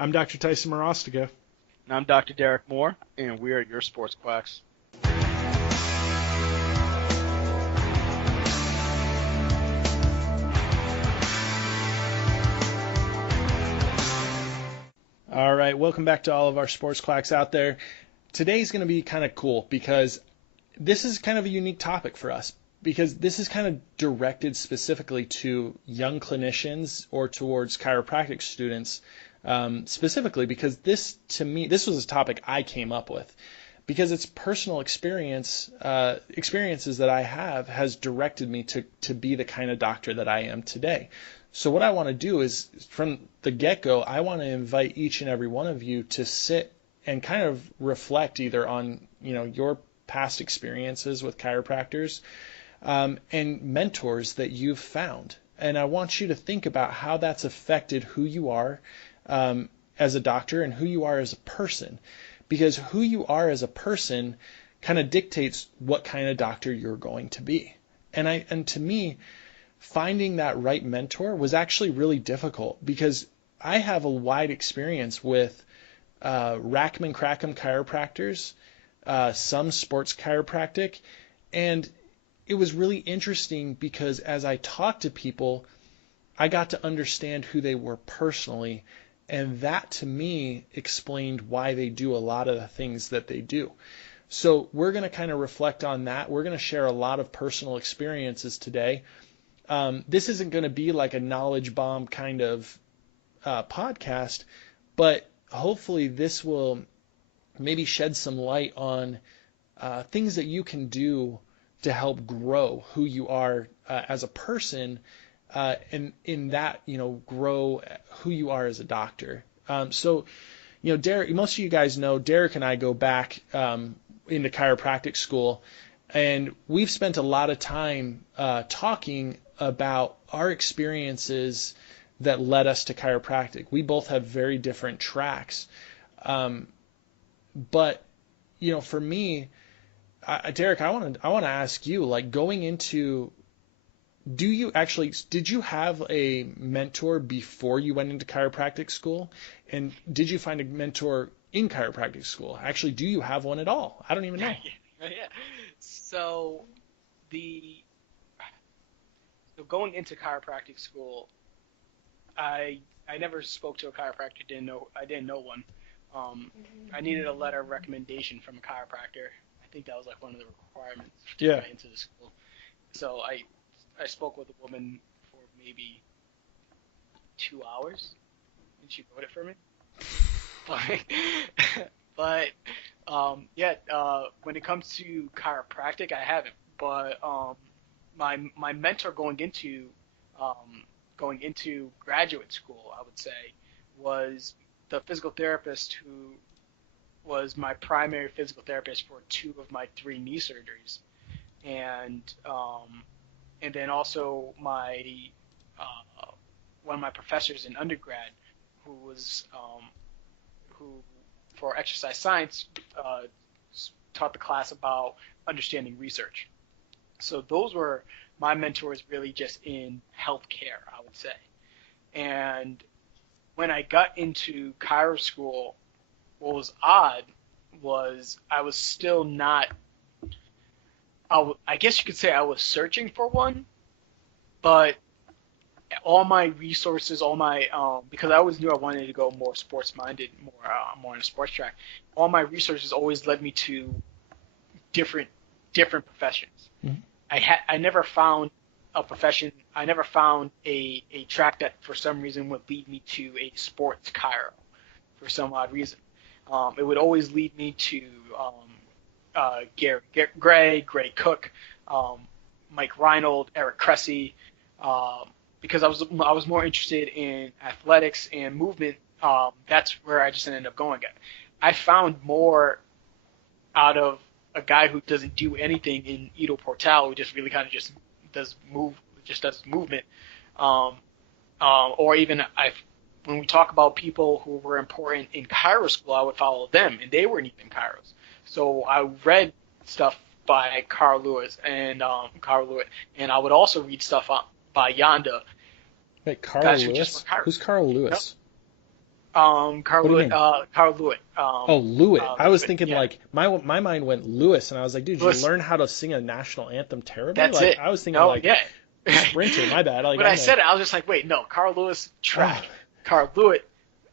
I'm Dr. Tyson Morostiga. And I'm Dr. Derek Moore, and we are your Sports Quacks. All right, welcome back to all of our Sports Quacks out there. Today's going to be kind of cool because this is kind of a unique topic for us, because this is kind of directed specifically to young clinicians or towards chiropractic students, specifically because this was a topic I came up with because it's personal experiences that I have has directed me to be the kind of doctor that I am today. So what I want to do is, from the get-go, I want to invite each and every one of you to sit and kind of reflect either on, your past experiences with chiropractors, and mentors that you've found. And I want you to think about how that's affected who you are as a doctor and who you are as a person. Because who you are as a person kind of dictates what kind of doctor you're going to be. And to me, finding that right mentor was actually really difficult because I have a wide experience with Rackman Crackham chiropractors, some sports chiropractic, and it was really interesting because as I talked to people, I got to understand who they were personally, and that to me explained why they do a lot of the things that they do. So we're going to kind of reflect on that. We're going to share a lot of personal experiences today. This isn't going to be like a knowledge bomb kind of podcast, but hopefully this will maybe shed some light on things that you can do to help grow who you are as a person, and in that, grow who you are as a doctor. So, Derek, most of you guys know Derek and I go back into chiropractic school, and we've spent a lot of time talking about our experiences that led us to chiropractic. We both have very different tracks. But, for me, Derek, I want to ask you, like, going into, did you have a mentor before you went into chiropractic school? And did you find a mentor in chiropractic school? Actually, do you have one at all? I don't even know. Yeah. So going into chiropractic school, I never spoke to a chiropractor. I didn't know one. I needed a letter of recommendation from a chiropractor. I think that was like one of the requirements to get into the school. So I spoke with a woman for maybe 2 hours, and she wrote it for me. When it comes to chiropractic, I haven't. But my mentor going into graduate school, I would say, was the physical therapist who was my primary physical therapist for 2 of my 3 knee surgeries, and then also my one of my professors in undergrad, who for exercise science taught the class about understanding research. So those were my mentors, really just in healthcare, I would say. And when I got into chiro school, what was odd was I was still not, I guess you could say I was searching for one, but all my resources, because I always knew I wanted to go more sports-minded, more in a sports track, all my resources always led me to different professions. Mm-hmm. I never found a profession, I never found a track that for some reason would lead me to a sports chiro for some odd reason. It would always lead me to Gary Gray, Gray Cook, Mike Reinold, Eric Cressy, because I was more interested in athletics and movement. That's where I just ended up going at. I found more out of a guy who doesn't do anything in Ido Portal, who just really kind of just does movement, or even when we talk about people who were important in chiro school, I would follow them, and they weren't even chiros. So I read stuff by Carl Lewis, and I would also read stuff by Yanda. Wait, Carl Lewis? Who's Carl Lewis? Carl What do you Lewitt, mean? Carl Lewitt, Oh, Lewitt. I was thinking yeah, like my mind went Lewis, and I was like, dude, did you Lewis, learn how to sing a national anthem terribly? that's Like it. I was thinking No, like yeah. sprinter. My bad. Like When I'm I the said it, I was just like, wait, no, Carl Lewis oh, track, Carl Lewitt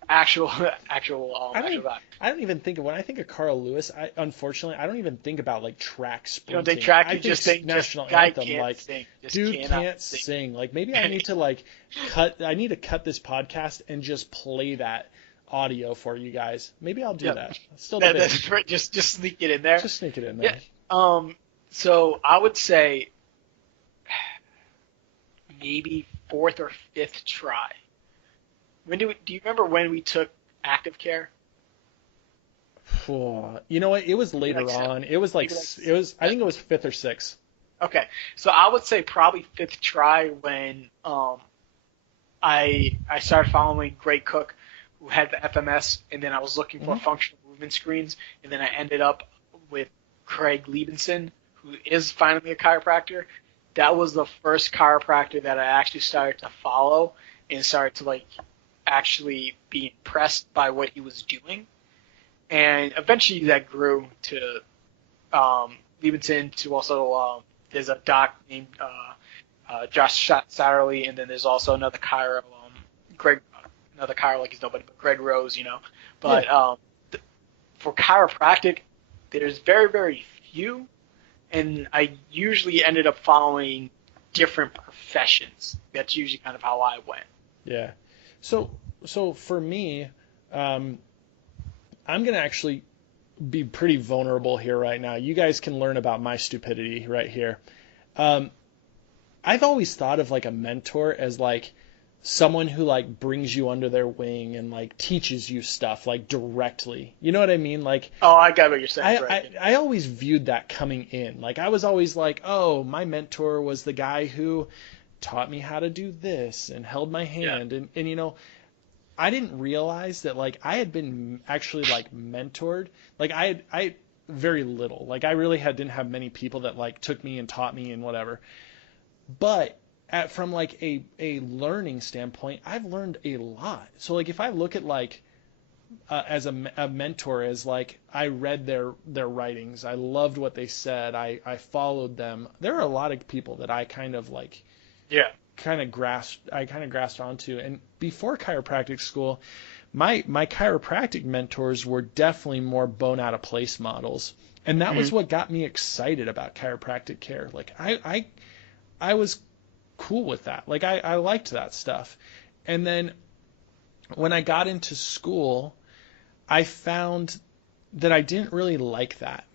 actual I don't actual even guy. I don't even think of when I think of Carl Lewis. I unfortunately I don't even think about like track You don't think sprinting. track, I you think just think just national guy anthem. can't Like sing, just dude cannot can't sing. sing. Like maybe I need to like cut. I need to cut this podcast and just play that audio for you guys. Maybe I'll do Yep, that. Still debating. that's right. Just sneak it in there. Just sneak it in Yeah. there. So I would say maybe fourth or fifth try. Do you remember when we took active care? You know what? It was Maybe later like seven. on. It was like Maybe like it was. I think it seven. was fifth or sixth. Okay, so I would say probably fifth try when I started following Greg Cook, who had the FMS, and then I was looking for Hmm. functional movement screens, and then I ended up with Craig Liebenson, who is finally a chiropractor. That was the first chiropractor that I actually started to follow and started to like actually be impressed by what he was doing. And eventually that grew to Liebenson, to also there's a doc named Josh Satterley, and then there's also another chiro, Greg, another chiro like he's nobody, but Greg Rose, you know. Yeah. But for chiropractic, there's very, very few, and I usually ended up following different professions. That's usually kind of how I went. Yeah. So for me, I'm gonna actually be pretty vulnerable here right now. You guys can learn about my stupidity right here. Um, I've always thought of like a mentor as like someone who like brings you under their wing and like teaches you stuff like directly. You know what I mean? Like Oh, I got what you're saying, I, right? I always viewed that coming in. Like I was always like, oh, my mentor was the guy who taught me how to do this and held my Yeah. hand and you know, I didn't realize that like I had been actually like mentored. Like I very little. Like I really didn't have many people that like took me and taught me and whatever. But from like a learning standpoint, I've learned a lot. So like if I look at like as a mentor as like I read their writings, I loved what they said, I followed them. There are a lot of people that I kind of like Yeah. kind of grasped onto. And before chiropractic school, my chiropractic mentors were definitely more bone out of place models. And that Hmm. was what got me excited about chiropractic care. Like I was cool with that. Like I liked that stuff. And then when I got into school, I found that I didn't really like that.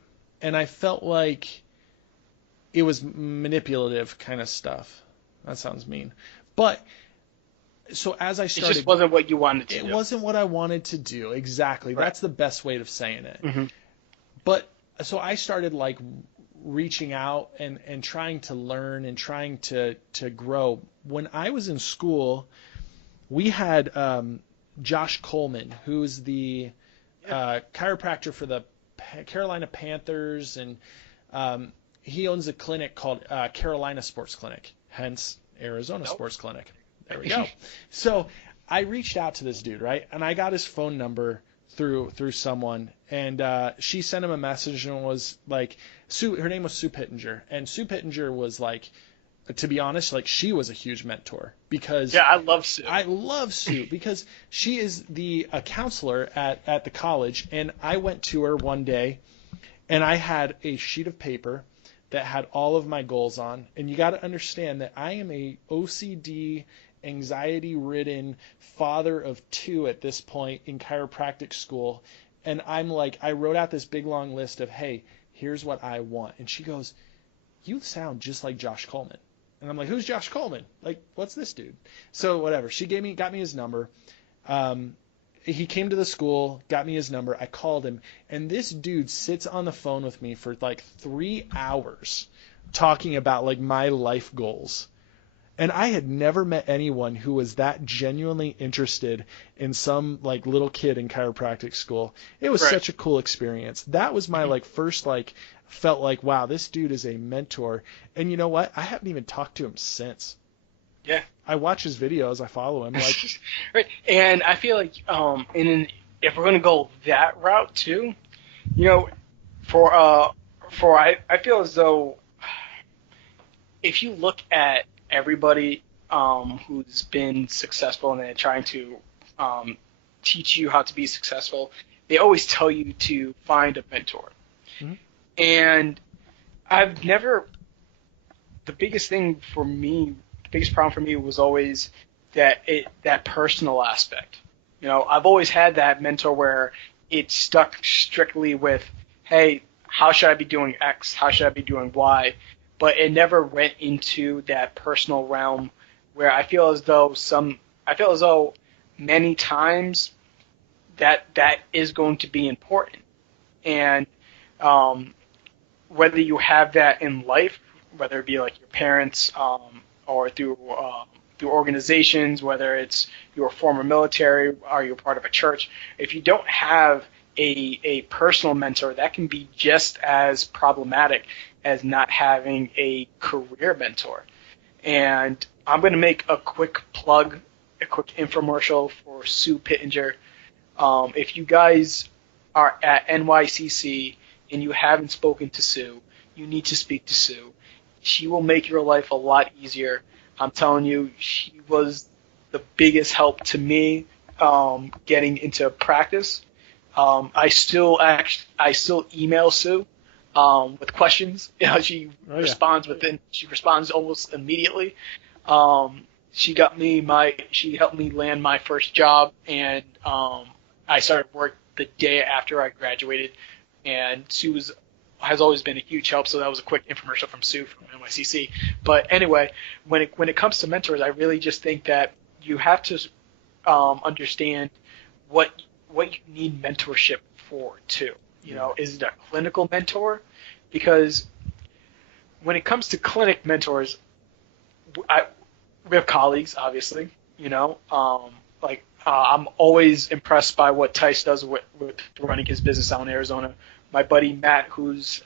And I felt like it was manipulative kind of stuff. That sounds mean. But so as I It just started, wasn't what you wanted to it do. wasn't what I wanted to do. Exactly. Right. That's the best way of saying it. Hmm. But so I started like reaching out and trying to learn and trying to grow. When I was in school, we had Josh Coleman, who's the chiropractor for the Carolina Panthers, and he owns a clinic called Carolina Sports Clinic, hence Arizona Nope. Sports Clinic. There we go. So I reached out to this dude, right? And I got his phone number through someone, and she sent him a message and was like, her name was Sue Pittenger, and Sue Pittenger was like, to be honest, like she was a huge mentor because Yeah, I love Sue. I love Sue because she is a counselor at the college, and I went to her one day, and I had a sheet of paper that had all of my goals on, and you got to understand that I am a OCD, anxiety-ridden father of two at this point in chiropractic school, and I'm like, I wrote out this big long list of, hey, here's what I want, and she goes, you sound just like Josh Coleman. And I'm like, who's Josh Coleman? Like, what's this dude? So whatever. She got me his number. He came to the school, got me his number. I called him, and this dude sits on the phone with me for like 3 hours talking about like my life goals. And I had never met anyone who was that genuinely interested in some like little kid in chiropractic school. It was Right. such a cool experience. That was my like first like felt like, wow, this dude is a mentor. And you know what? I haven't even talked to him since. Yeah. I watch his videos. I follow him. Like, Right. And I feel like if we're gonna go that route too, you know, for I feel as though if you look at everybody who's been successful and they're trying to um, teach you how to be successful, they always tell you to find a mentor. mhm, And I've never, the biggest thing for me, the biggest problem for me was always that personal aspect. You know, I've always had that mentor where it stuck strictly with, hey, how should I be doing X? How should I be doing Y? But it never went into that personal realm where I feel as though many times that is going to be important. And um, whether you have that in life, whether it be like your parents or through organizations, whether it's your former military or you're part of a church, if you don't have a personal mentor, that can be just as problematic as not having a career mentor. And I'm going to make a quick plug, a quick infomercial for Sue Pittenger. If you guys are at NYCC and you haven't spoken to Sue, you need to speak to Sue. She will make your life a lot easier. I'm telling you, she was the biggest help to me getting into practice. I still email Sue with questions. You know, oh yeah, she responds almost immediately. She helped me land my first job, and I started work the day after I graduated. And has always been a huge help. So that was a quick infomercial from Sue from NYCC. But anyway, when it comes to mentors, I really just think that you have to understand what you need mentorship for too. You know, is it a clinical mentor? Because when it comes to clinic mentors, we have colleagues, obviously. You know, I'm always impressed by what Tice does with running his business out in Arizona. My buddy Matt, who's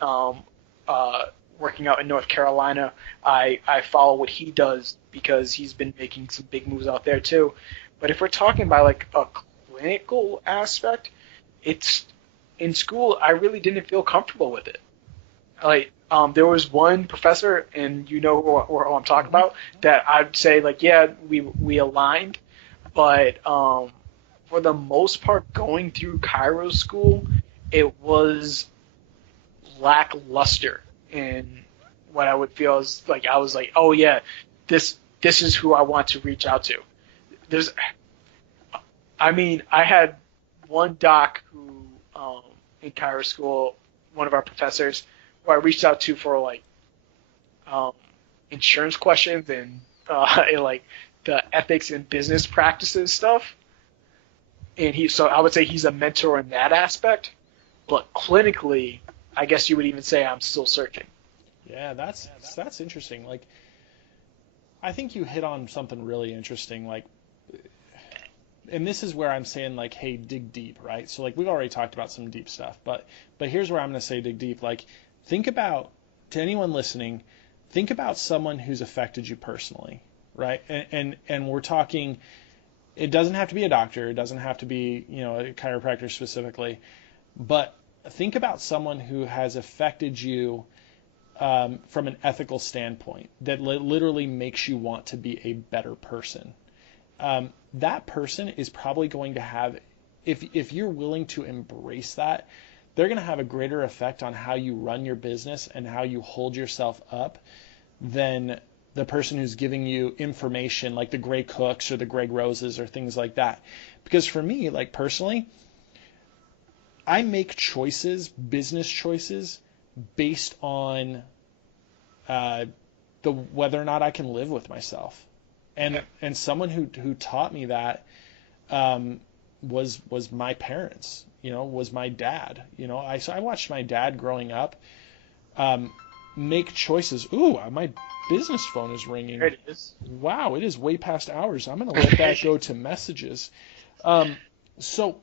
working out in North Carolina, I follow what he does because he's been making some big moves out there too. But if we're talking about like a clinical aspect, it's in school I really didn't feel comfortable with it. Like there was one professor, and you know who I'm talking about, that I'd say like, yeah, we aligned, but for the most part, going through Cairo school, it was lackluster in what I would feel is like I was like, oh yeah, this is who I want to reach out to. I had one doc who in Cairo school, one of our professors, who I reached out to for like um, insurance questions and like the ethics and business practices stuff. And so I would say he's a mentor in that aspect. But clinically, I guess you would even say I'm still searching. yeah. That's interesting. Like, I think you hit on something really interesting. Like, and this is where I'm saying like, hey, dig deep, right? So like we've already talked about some deep stuff, but here's where I'm going to say dig deep. Like, think about, to anyone listening, think about someone who's affected you personally, right? And we're talking. It doesn't have to be a doctor. It doesn't have to be, you know, a chiropractor specifically, but think about someone who has affected you from an ethical standpoint that literally makes you want to be a better person. That person is probably going to have, if you're willing to embrace that, they're going to have a greater effect on how you run your business and how you hold yourself up than the person who's giving you information like the Gray Cooks or the Greg Roses or things like that. Because for me, like personally, I make choices, business choices, based on the whether or not I can live with myself. And someone who taught me that was my parents, you know, was my dad. You know, I watched my dad growing up make choices. Ooh, my business phone is ringing. There it is. Wow, it is way past hours. I'm going to let that go to messages. So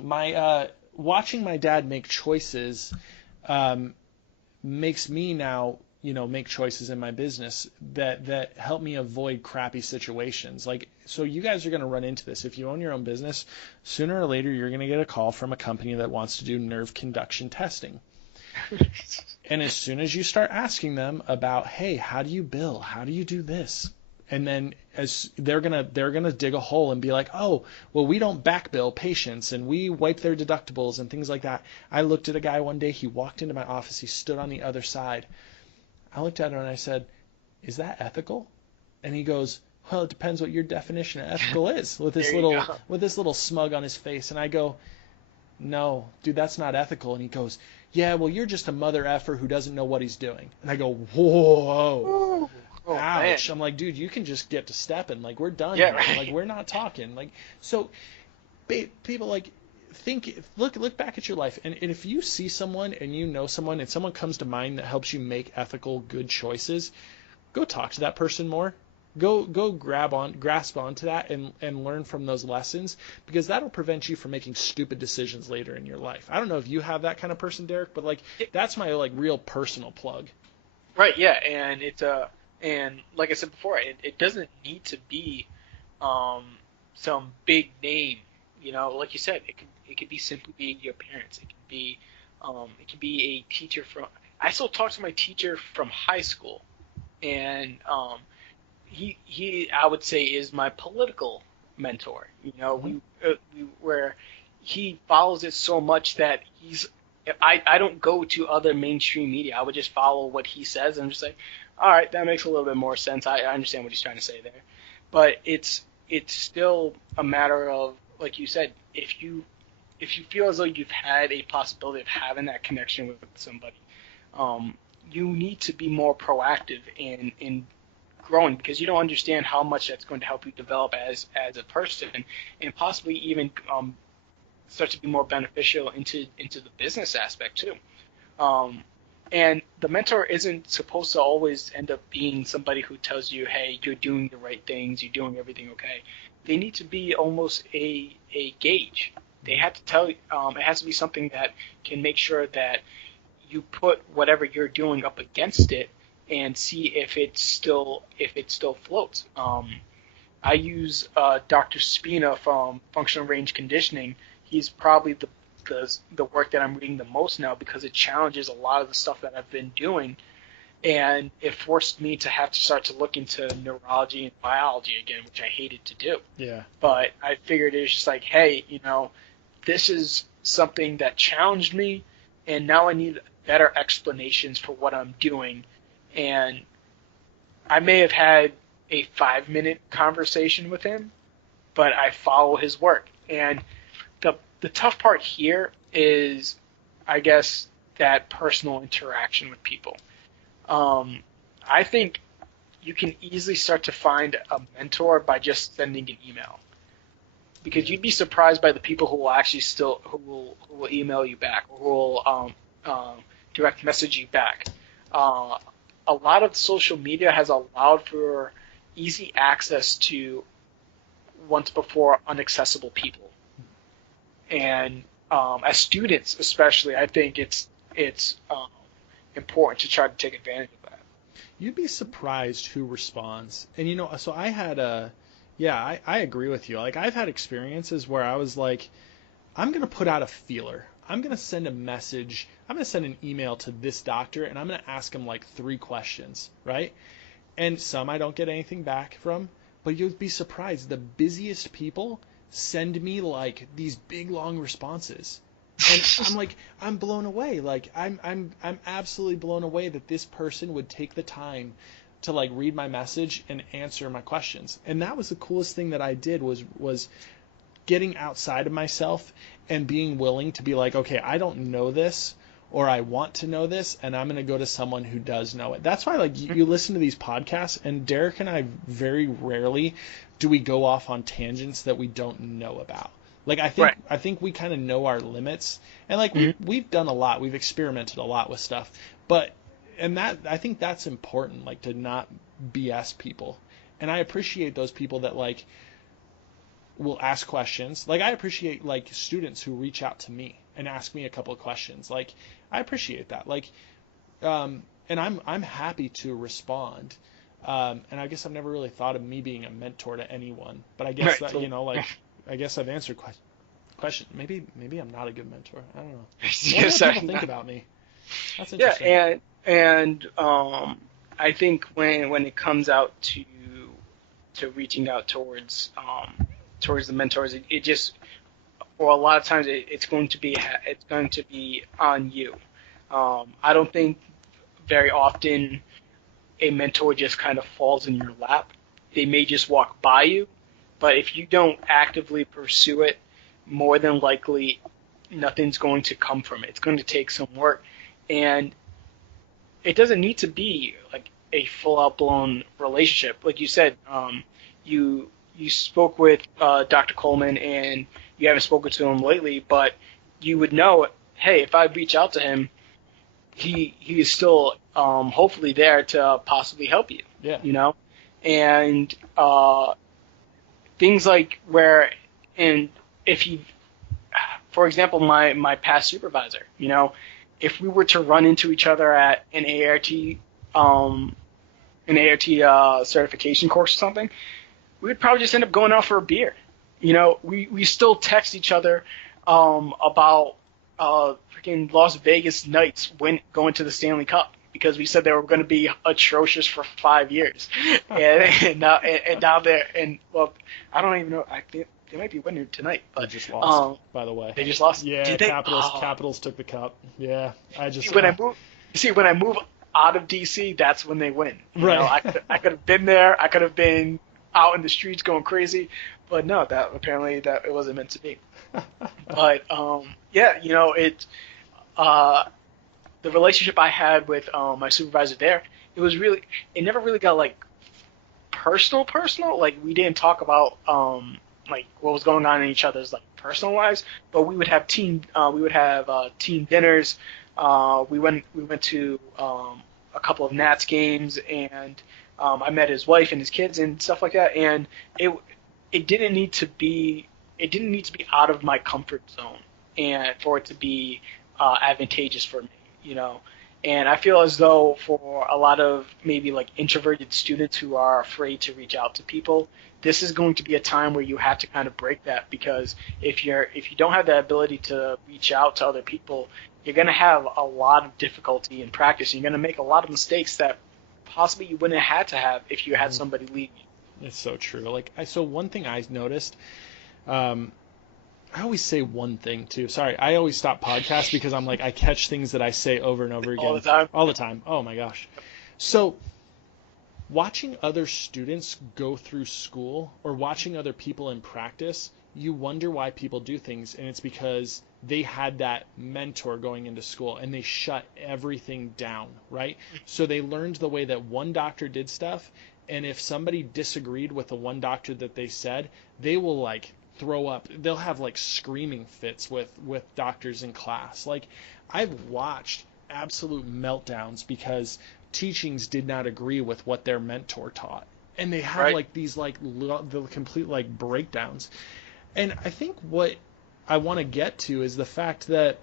my watching my dad make choices makes me now make choices in my business that help me avoid crappy situations. Like, so you guys are going to run into this. If you own your own business, sooner or later, you're going to get a call from a company that wants to do nerve conduction testing. And as soon as you start asking them about, hey, how do you bill? How do you do this? And then as they're gonna dig a hole and be like, oh, well, we don't back bill patients and we wipe their deductibles and things like that. I looked at a guy one day, he walked into my office, he stood on the other side. I looked at him and I said, is that ethical? And he goes, well, it depends what your definition of ethical is, with this little smug on his face. And I go, no, dude, that's not ethical. And he goes, yeah, well, you're just a mother effer who doesn't know what he's doing. And I go, whoa, Oh, ouch. man. I'm like, dude, you can just get to stepping. Like, we're done Yeah, here. right. Like, we're not talking. Like, so people, like, look back at your life. And if you see someone and you know someone and someone comes to mind that helps you make ethical, good choices, go talk to that person more. Go grasp onto that and learn from those lessons, because that'll prevent you from making stupid decisions later in your life. I don't know if you have that kind of person, Derek, but like that's my like real personal plug. Right, yeah, and and like I said before, it doesn't need to be um, some big name. Like you said, it could be simply be your parents. It could be a teacher from. I still talk to my teacher from high school, and he I would say is my political mentor. Mm-hmm. We where he follows it so much that I don't go to other mainstream media. I would just follow what he says and just say, all right, that makes a little bit more sense. I understand what he's trying to say there, but it's still a matter of, like you said, if you feel as though you've had a possibility of having that connection with somebody, you need to be more proactive in growing, because you don't understand how much that's going to help you develop as a person, and possibly even start to be more beneficial into the business aspect too. Um, and the mentor isn't supposed to always end up being somebody who tells you, hey, you're doing the right things, you're doing everything okay. They need to be almost a gauge. They have to tell you, it has to be something that can make sure that you put whatever you're doing up against it and see if it still floats. I use Dr. Spina from Functional Range Conditioning. He's probably the work that I'm reading the most now, because it challenges a lot of the stuff that I've been doing, and it forced me to have to start to look into neurology and biology again, which I hated to do. Yeah. But I figured it was just like, hey, this is something that challenged me, and now I need better explanations for what I'm doing. And I may have had a 5-minute conversation with him, but I follow his work. And the tough part here is, I guess, that personal interaction with people. I think you can easily start to find a mentor by just sending an email, because you'd be surprised by the people who will actually who will email you back, or who will direct message you back. A lot of social media has allowed for easy access to once before inaccessible people, and as students especially, I think it's important to try to take advantage of that. You'd be surprised who responds. And so I agree with you. Like, I've had experiences where I was like, I'm going to put out a feeler. I'm going to send a message. I'm going to send an email to this doctor, and I'm going to ask him like 3 questions, right? And some I don't get anything back from, but you'd be surprised. The busiest people send me like these big long responses. And I'm like, I'm blown away. Like, I'm absolutely blown away that this person would take the time to like read my message and answer my questions. And that was the coolest thing that I did, was getting outside of myself and being willing to be like, okay, I don't know this, or I want to know this, and I'm going to go to someone who does know it. That's why, like, you listen to these podcasts, and Derek and I very rarely do we go off on tangents that we don't know about. Like, Right. I think we kind of know our limits, and like we've done a lot, we've experimented a lot with stuff, and that, I think that's important, like, to not BS people. And I appreciate those people that like will ask questions. Like, I appreciate like students who reach out to me and ask me a couple of questions. Like, I appreciate that. Like, and I'm happy to respond. And I guess I've never really thought of me being a mentor to anyone, but I guess Right. that, So, like, I guess I've answered question. Maybe I'm not a good mentor. I don't know. I wonder yes, what people think about me. That's yeah, interesting. and I think when it comes out to reaching out towards the mentors, it just, or a lot of times it's going to be on you. I don't think very often a mentor just kind of falls in your lap. They may just walk by you, but if you don't actively pursue it, more than likely nothing's going to come from it. It's going to take some work, and it doesn't need to be like a full out blown relationship. Like you said, you spoke with Dr. Coleman, and you haven't spoken to him lately, but you would know, hey, if I reach out to him, he is still hopefully there to possibly help you. Yeah. You know, and things like where, and if he, for example, my past supervisor, you know, if we were to run into each other at an ART certification course or something, we would probably just end up going out for a beer. You know, we still text each other about freaking Las Vegas Knights going to the Stanley Cup, because we said they were going to be atrocious for 5 years, and now they're, and well, I don't even know. I think they might be winning tonight, but They just lost, by the way. they just lost. Yeah, Did they? Capitals took the cup. Yeah, I just when I move out of DC, that's when they win. You Right. know, I could have been there. I could have been out in the streets going crazy, but no, that apparently that it wasn't meant to be. But yeah, you know, the relationship I had with my supervisor there, it never really got like personal. Like, we didn't talk about like what was going on in each other's like personal lives, but we would have team dinners. We went to a couple of Nats games, and I met his wife and his kids and stuff like that. And it didn't need to be out of my comfort zone, and for it to be advantageous for me, you know. And I feel as though for a lot of maybe like introverted students who are afraid to reach out to people, this is going to be a time where you have to kind of break that, because if you don't have the ability to reach out to other people, you're going to have a lot of difficulty in practice. You're going to make a lot of mistakes that possibly you wouldn't have had to have if you had somebody lead you. It's so true. Like, so one thing I noticed, I always say one thing too. Sorry, I always stop podcasts because I'm like, I catch things that I say over and over again. All the time? All the time. Oh my gosh. So watching other students go through school, or watching other people in practice, you wonder why people do things, and it's because they had that mentor going into school and they shut everything down, right? So they learned the way that one doctor did stuff, and if somebody disagreed with the one doctor that they said, they will like throw up. They'll have like screaming fits with doctors in class. Like, I've watched absolute meltdowns because teachings did not agree with what their mentor taught, and they have Right. like these like the complete like breakdowns. And I think what I want to get to is the fact that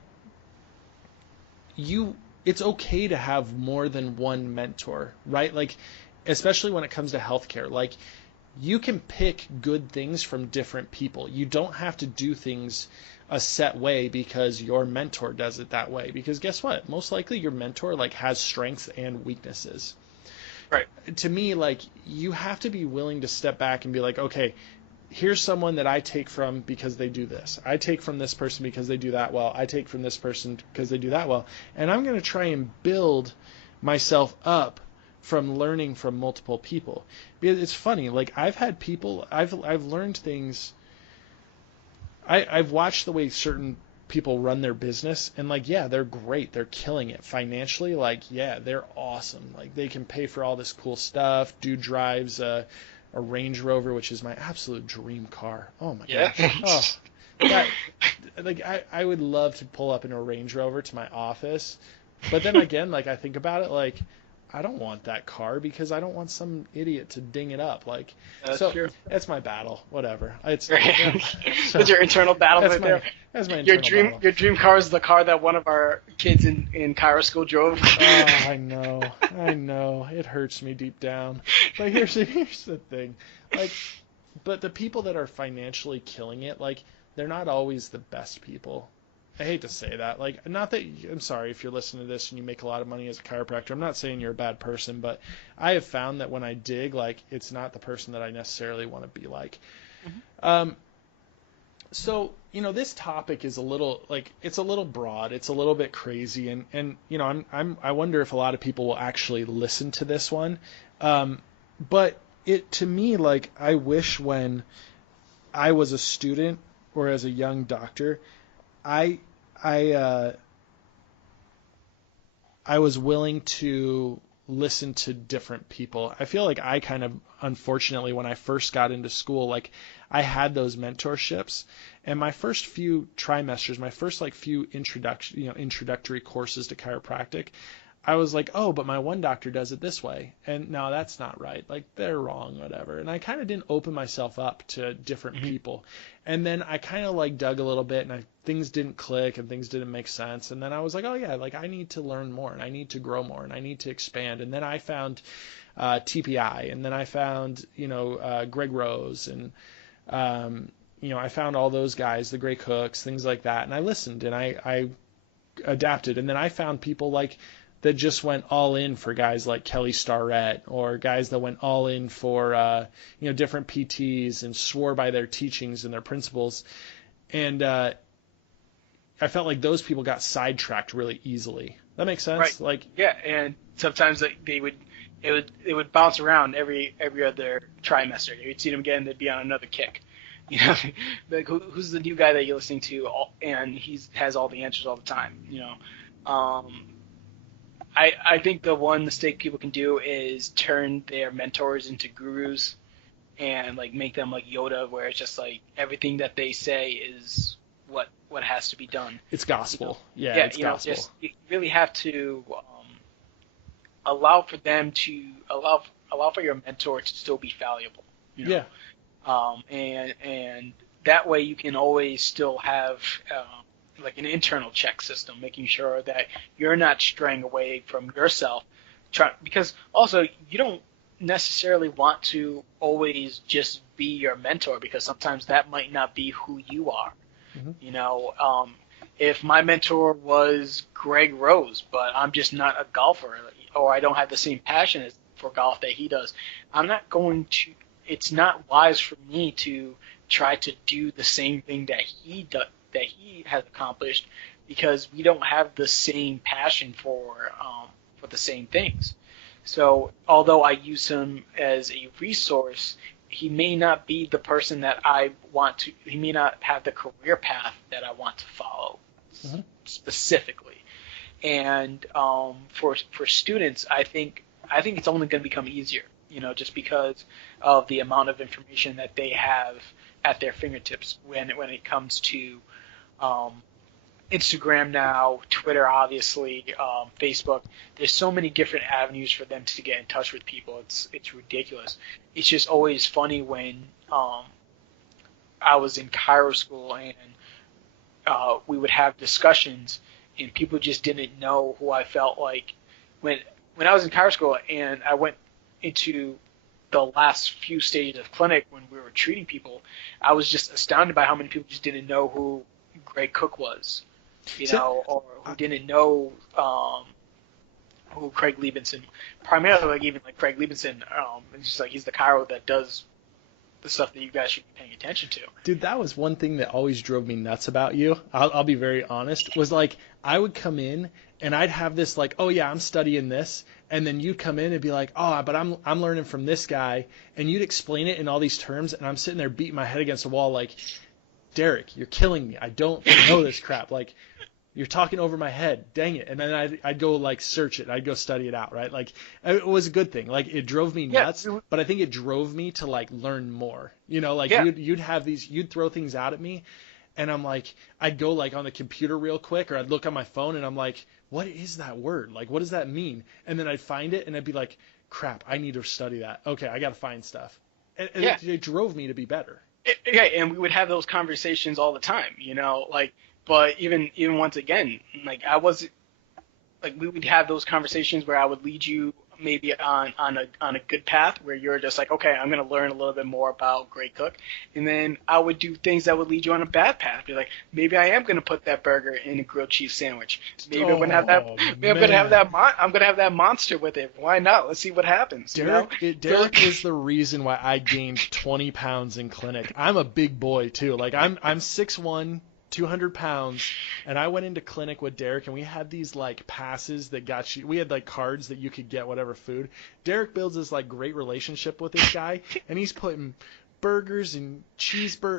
it's okay to have more than one mentor, right? Like, especially when it comes to healthcare, like, you can pick good things from different people. You don't have to do things a set way because your mentor does it that way. Because guess what? Most likely your mentor like has strengths and weaknesses. Right. To me, like, you have to be willing to step back and be like, okay, here's someone that I take from because they do this. I take from this person because they do that well. I take from this person because they do that well. And I'm going to try and build myself up from learning from multiple people. Because it's funny, like, I've had people, I've learned things. I've watched the way certain people run their business, and like, yeah, they're great. They're killing it financially. Like, yeah, they're awesome. Like, they can pay for all this cool stuff. Dude drives a Range Rover, which is my absolute dream car. Oh my gosh. Oh, that, like, I would love to pull up in a Range Rover to my office. But then again, like, I think about it, like, I don't want that car because I don't want some idiot to ding it up. Like, That's so true. that's my battle. Whatever. It's yeah. So That's your internal battle that's right there. my Your internal dream battle. your dream car is the car that one of our kids in Cairo school drove. Oh, I know. It hurts me deep down. But here's the thing. Like, but the people that are financially killing it, like, they're not always the best people. I hate to say that. Like, not that I'm sorry if you're listening to this and you make a lot of money as a chiropractor. I'm not saying you're a bad person, but I have found that when I dig, like, it's not the person that I necessarily want to be like. Um, so, this topic is a little like it's a little broad, it's a little bit crazy, and I wonder if a lot of people will actually listen to this one. But it to me, like, I wish when I was a student or as a young doctor, I I I was willing to listen to different people. I feel like I kind of, unfortunately, when I first got into school, like I had those mentorships, and my first few trimesters, my first like few introductory courses to chiropractic, I was like, oh, but my one doctor does it this way, and no, that's not right. Like they're wrong, whatever. And I kind of didn't open myself up to different people, and then I kind of like dug a little bit, and things didn't click, and things didn't make sense. And then I was like, oh yeah, like I need to learn more, and I need to grow more, and I need to expand. And then I found TPI, and then I found Greg Rose, and I found all those guys, the Gray Cooks, things like that, and I listened and I adapted, and then I found people like that just went all in for guys like Kelly Starrett, or guys that went all in for different PTs and swore by their teachings and their principles, and I felt like those people got sidetracked really easily. That makes sense? Right. Like, Yeah, and sometimes it would bounce around every other trimester. You'd see them again, they'd be on another kick. Like who's the new guy that you're listening to, and has all the answers all the time. I think the one mistake people can do is turn their mentors into gurus and like make them like Yoda, where it's just like everything that they say is what has to be done. it's gospel. Yeah, Yeah, it's gospel. you really have to allow for them to allow for your mentor to still be valuable. Yeah. And that way you can always still have like an internal check system, making sure that you're not straying away from yourself. Because also you don't necessarily want to always just be your mentor, because sometimes that might not be who you are. Mm-hmm. If my mentor was Greg Rose, but I'm just not a golfer, or I don't have the same passion for golf that he does, I'm not going to. It's not wise for me to try to do the same thing that he has accomplished, because we don't have the same passion for the same things. So although I use him as a resource, he may not be the person that I want to. He may not have the career path that I want to follow specifically. And for students, I think it's only going to become easier. Just because of the amount of information that they have at their fingertips when it comes to Instagram now, Twitter, obviously, Facebook. There's so many different avenues for them to get in touch with people. It's ridiculous. It's just always funny when I was in Cairo school and we would have discussions and people just didn't know who I felt like when I was in Cairo school and I went into the last few stages of clinic when we were treating people. I was just astounded by how many people just didn't know who Greg Cook was, or who didn't know who Craig Liebenson, primarily like even like Craig Liebenson, it's just like he's the chiro that does the stuff that you guys should be paying attention to. Dude, that was one thing that always drove me nuts about you. I'll be very honest. Was like I would come in and I'd have this like, oh yeah, I'm studying this, and then you'd come in and be like, oh, but I'm learning from this guy, and you'd explain it in all these terms, and I'm sitting there beating my head against the wall like, Derek, you're killing me. I don't know this crap. Like, you're talking over my head. Dang it. And then I'd go like search it. I'd go study it out, right? Like, it was a good thing. Like, it drove me nuts, but I think it drove me to like learn more. Like you'd have these, you'd throw things out at me, and I'm like, I'd go like on the computer real quick, or I'd look on my phone and I'm like, what is that word? Like, what does that mean? And then I'd find it and I'd be like, crap, I need to study that. Okay, I got to find stuff. And Yeah. it drove me to be better. Yeah, and we would have those conversations all the time, like, but even once again, like I was like we would have those conversations where I would lead you maybe on a good path where you're just like, okay, I'm gonna learn a little bit more about Great Cook, and then I would do things that would lead you on a bad path. Be like, maybe I am gonna put that burger in a grilled cheese sandwich. Maybe I'm gonna have that. Oh, Maybe I'm gonna have man. that. I'm gonna have that monster with it. Why not? Let's see what happens. Derek is the reason why I gained 20 pounds in clinic. I'm a big boy too. Like I'm 6'1", 200 pounds, and I went into clinic with Derek, and we had these like passes that got you. We had like cards that you could get whatever food. Derek builds this like great relationship with this guy, and he's putting burgers and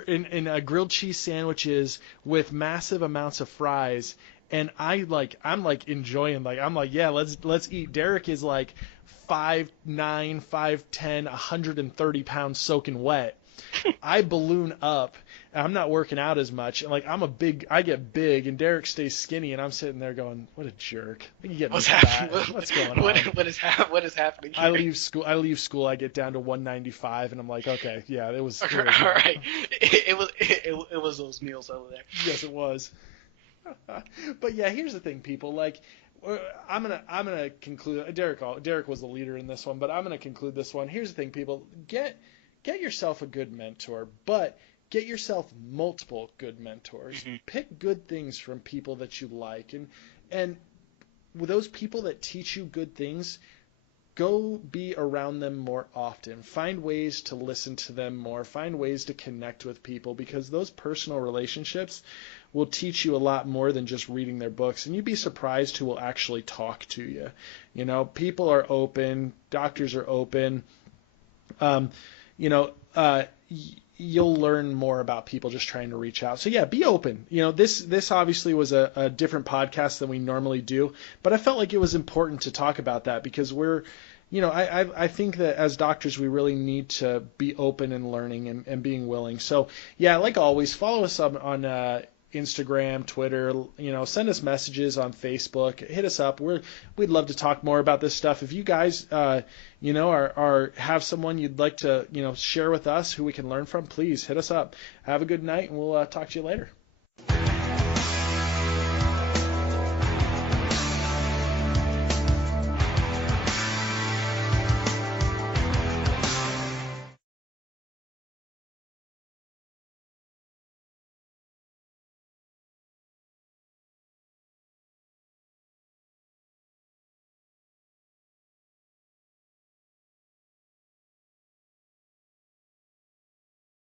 and grilled cheese sandwiches with massive amounts of fries. And I'm like enjoying, like I'm like, yeah, let's eat. Derek is like 5'9", 5'10", 130 pounds soaking wet. I balloon up. I'm not working out as much. And like I get big, and Derek stays skinny, and I'm sitting there going, what a jerk. You get me fat. What's going on? What is happening here? I leave school. I get down to 195, and I'm like, okay, yeah, it was. All right. It was those meals over there. Yes, it was. But yeah, here's the thing, people. Like, I'm gonna conclude. Derek was the leader in this one, but I'm gonna conclude this one. Here's the thing, people. Get yourself a good mentor, but get yourself multiple good mentors. Mm-hmm. Pick good things from people that you like, and with those people that teach you good things, go be around them more often. Find ways to listen to them more. Find ways to connect with people, because those personal relationships will teach you a lot more than just reading their books. And you'd be surprised who will actually talk to you. People are open. Doctors are open. You'll learn more about people just trying to reach out. So yeah, be open. This obviously was a different podcast than we normally do, but I felt like it was important to talk about that, because I think that as doctors, we really need to be open and learning and being willing. So yeah, like always, follow us on Instagram, Twitter, send us messages on Facebook, hit us up. We'd love to talk more about this stuff. If you guys, have someone you'd like to, share with us who we can learn from, please hit us up. Have a good night, and we'll talk to you later.